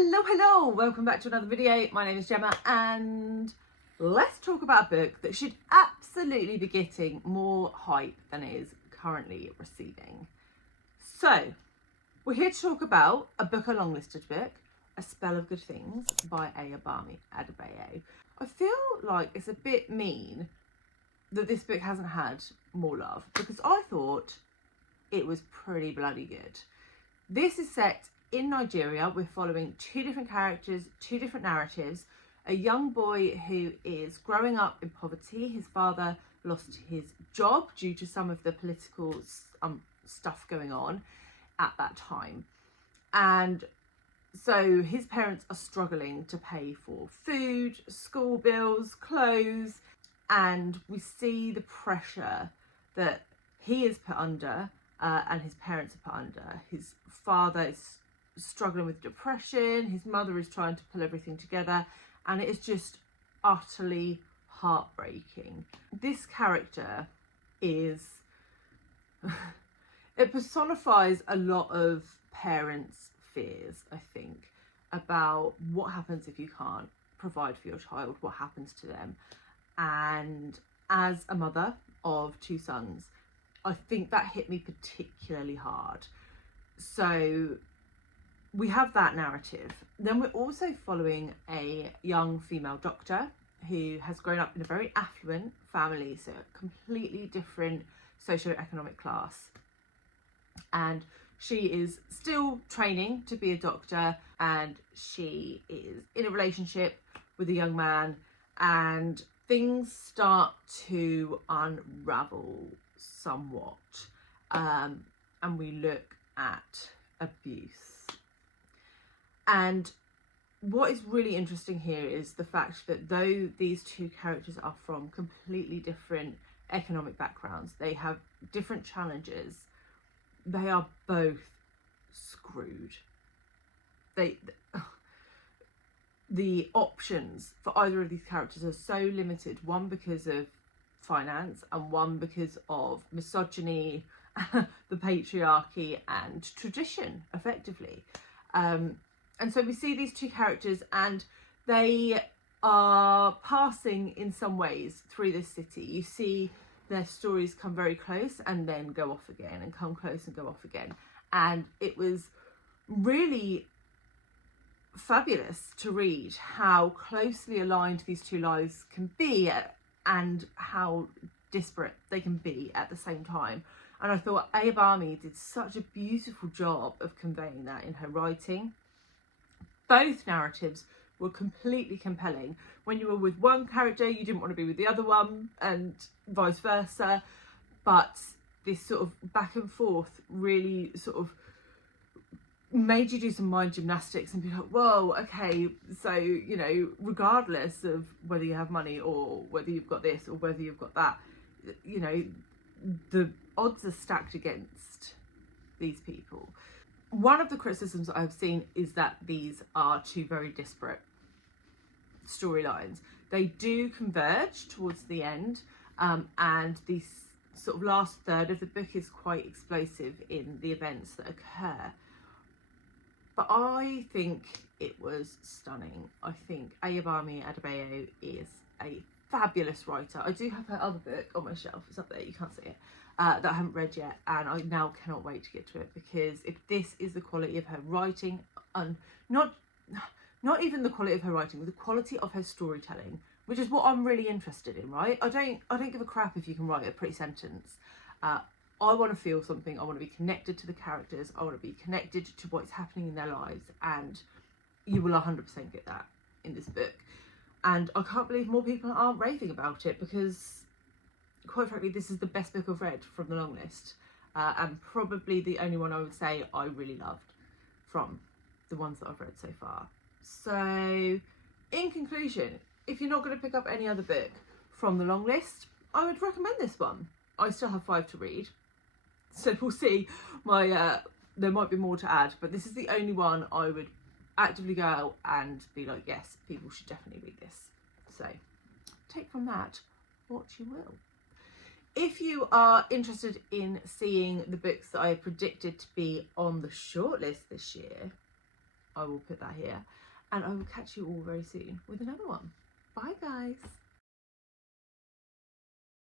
Hello, welcome back to another video. My name is Gemma and let's talk about a book that should absolutely be getting more hype than it is currently receiving. So, we're here to talk about a longlisted book, A Spell of Good Things by Ayobami Adebayo. I feel like it's a bit mean that this book hasn't had more love because I thought it was pretty bloody good. This is set in Nigeria. We're following two different characters, two different narratives. A young boy who is growing up in poverty. His father lost his job due to some of the political stuff going on at that time. And so his parents are struggling to pay for food, school bills, clothes. And we see the pressure that he is put under and his parents are put under. His father is struggling with depression, his mother is trying to pull everything together, and it is just utterly heartbreaking. This character is it personifies a lot of parents' fears, I think, about what happens if you can't provide for your child, what happens to them. And as a mother of two sons, I think that hit me particularly hard. So we have that narrative. Then we're also following a young female doctor who has grown up in a very affluent family, so a completely different socioeconomic class. And she is still training to be a doctor, and she is in a relationship with a young man, and things start to unravel somewhat. And we look at abuse. And what is really interesting here is the fact that though these two characters are from completely different economic backgrounds, they have different challenges, they are both screwed. The options for either of these characters are so limited, one because of finance and one because of misogyny, the patriarchy and tradition, effectively. And so we see these two characters and they are passing in some ways through this city. You see their stories come very close and then go off again, and come close and go off again. And it was really fabulous to read how closely aligned these two lives can be and how disparate they can be at the same time. And I thought Ayobami did such a beautiful job of conveying that in her writing. Both narratives were completely compelling. When you were with one character, you didn't want to be with the other one, and vice versa. But this sort of back and forth really sort of made you do some mind gymnastics and be like, whoa, okay, so, you know, regardless of whether you have money or whether you've got this or whether you've got that, you know, the odds are stacked against these people. One of the criticisms I've seen is that these are two very disparate storylines. They do converge towards the end, and the sort of last third of the book is quite explosive in the events that occur. But I think it was stunning. I think Ayobami Adebayo is a fabulous writer. I do have her other book on my shelf, it's up there, you can't see it, that I haven't read yet, and I now cannot wait to get to it, because if this is the quality of her writing, and not even the quality of her writing, the quality of her storytelling, which is what I'm really interested in, right? I don't give a crap if you can write a pretty sentence. I want to feel something. I want to be connected to the characters. I want to be connected to what's happening in their lives, and you will 100% get that in this book. And I can't believe more people aren't raving about it, because quite frankly, this is the best book I've read from the long list, and probably the only one I would say I really loved from the ones that I've read so far. So in conclusion, if you're not going to pick up any other book from the long list, I would recommend this one. I still have 5 to read, so we'll see. There might be more to add, but this is the only one I would actively go out and be like, yes, people should definitely read this. So take from that what you will. If you are interested in seeing the books that I predicted to be on the shortlist this year, I will put that here. And I will catch you all very soon with another one. Bye guys.